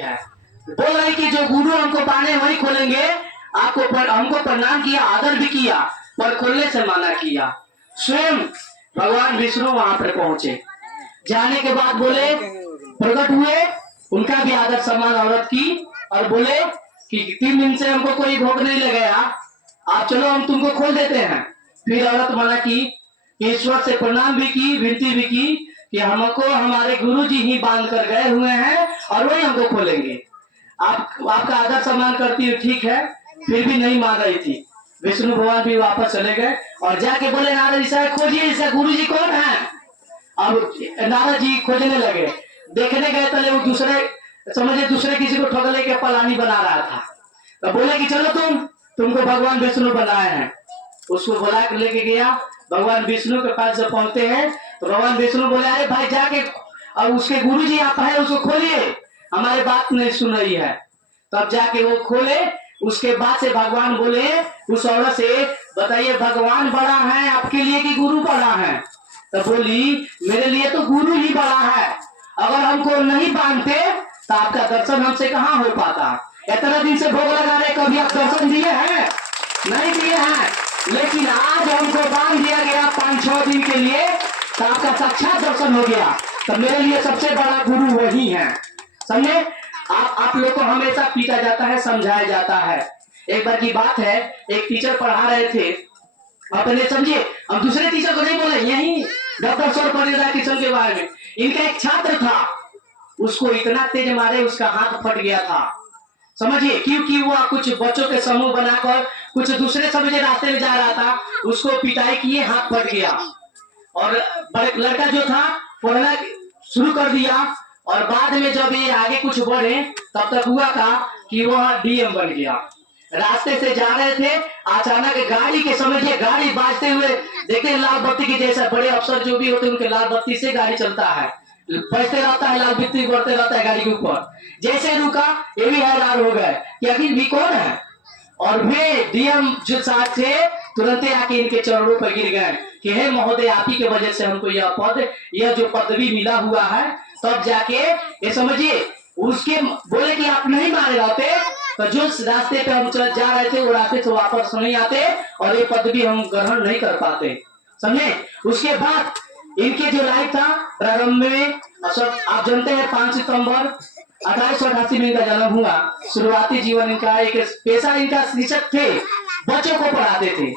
है। बोल रही कि जो गुरु हमको पाने वही खोलेंगे। हमको प्रणाम किया, आदर भी किया, पर खोलने से मना किया। स्वयं भगवान विष्णु वहां पर पहुंचे। जाने के बाद बोले, प्रकट हुए, उनका भी आदर सम्मान औरत की और बोले कि 3 दिन से हमको कोई भोग नहीं लगाया, आप चलो हम तुमको खोल देते हैं। फिर औरत मना की, ईश्वर से प्रणाम भी की, विनती भी की कि हमको हमारे गुरु जी ही बांध कर गए हुए हैं और वही हमको खोलेंगे। आपका आदर सम्मान करती है, ठीक है, फिर भी नहीं मान रही थी। विष्णु भगवान भी वापस चले गए और जाके बोले, नारद जी से खोजिए इसका गुरु जी कौन है। अब नारद जी खोजने लगे, देखने गए तो वो दूसरे किसी को ठगले के पलानी बना रहा था। तो बोले कि चलो तुमको भगवान विष्णु बनाए हैं। उसको बुला के लेके गया। भगवान विष्णु के पास जब पहुंचते हैं तो भगवान विष्णु बोले, अरे भाई जाके अब उसके गुरु जी आप है उसको खोलिए, हमारे बात नहीं सुन रही है। तब जाके वो खोले। उसके बाद से भगवान बोले उस औरत से, बताइए भगवान बड़ा है आपके लिए कि गुरु बड़ा है। तो बोली, मेरे लिए तो गुरु ही बड़ा है, अगर हमको नहीं बांधते तो आपका दर्शन हमसे कहाँ हो पाता। इतना दिन से भोग लगा रहे, कभी आप दर्शन दिए हैं? नहीं दिए हैं, लेकिन आज हमको बांध दिया गया 5-6 दिन के लिए, तो आपका साक्षात दर्शन हो गया। तो मेरे लिए सबसे बड़ा गुरु वही है। समझे? आप लोग को हमेशा पीटा जाता है, समझाया जाता है। एक बार की बात है, एक टीचर पढ़ा रहे थे अपने, समझिए, हम दूसरे टीचर को नहीं बोले, यही डॉक्टर सर परिदा किशन के बारे में। इनका एक छात्र था, उसको इतना तेज मारे उसका हाथ फट गया था। समझिए, क्योंकि वो कुछ बच्चों के समूह बनाकर कुछ दूसरे समझे रास्ते में जा रहा था, उसको पिटाई किए, हाथ फट गया। और लड़का जो था पढ़ना शुरू कर दिया और बाद में जब ये आगे कुछ बढ़े तब तक हुआ था कि वह डीएम बन गया। रास्ते से जा रहे थे, अचानक गाड़ी के, समझिए, गाड़ी बाजते हुए देखते लाल बत्ती की, जैसा बड़े अफसर जो भी होते हैं उनके लाल बत्ती से गाड़ी चलता है, बजते रहता है, लाल बत्ती बढ़ते रहता है गाड़ी के ऊपर। जैसे रुका, ये भी हैरान हो गए कि आखिर भी कौन है। और वे डीएम जो साथ थे तुरंत आके इनके चरणों पर गिर गए कि हे महोदय, आप ही के वजह से हमको यह पद, यह जो पदवी मिला हुआ है। तब जाके ये समझिए, उसके बोले कि आप नहीं मारे रहते तो जो रास्ते पे हम जा रहे थे वो रास्ते से वापस नहीं आते और ये पदवी हम ग्रहण नहीं कर पाते। समझे? उसके बाद इनके जो लाइफ था प्रारंभ में, आप जानते हैं 5 सितंबर 1888 में इनका जन्म हुआ। शुरुआती जीवन इनका, एक पेशा इनका शिक्षक थे, बच्चों को पढ़ाते थे।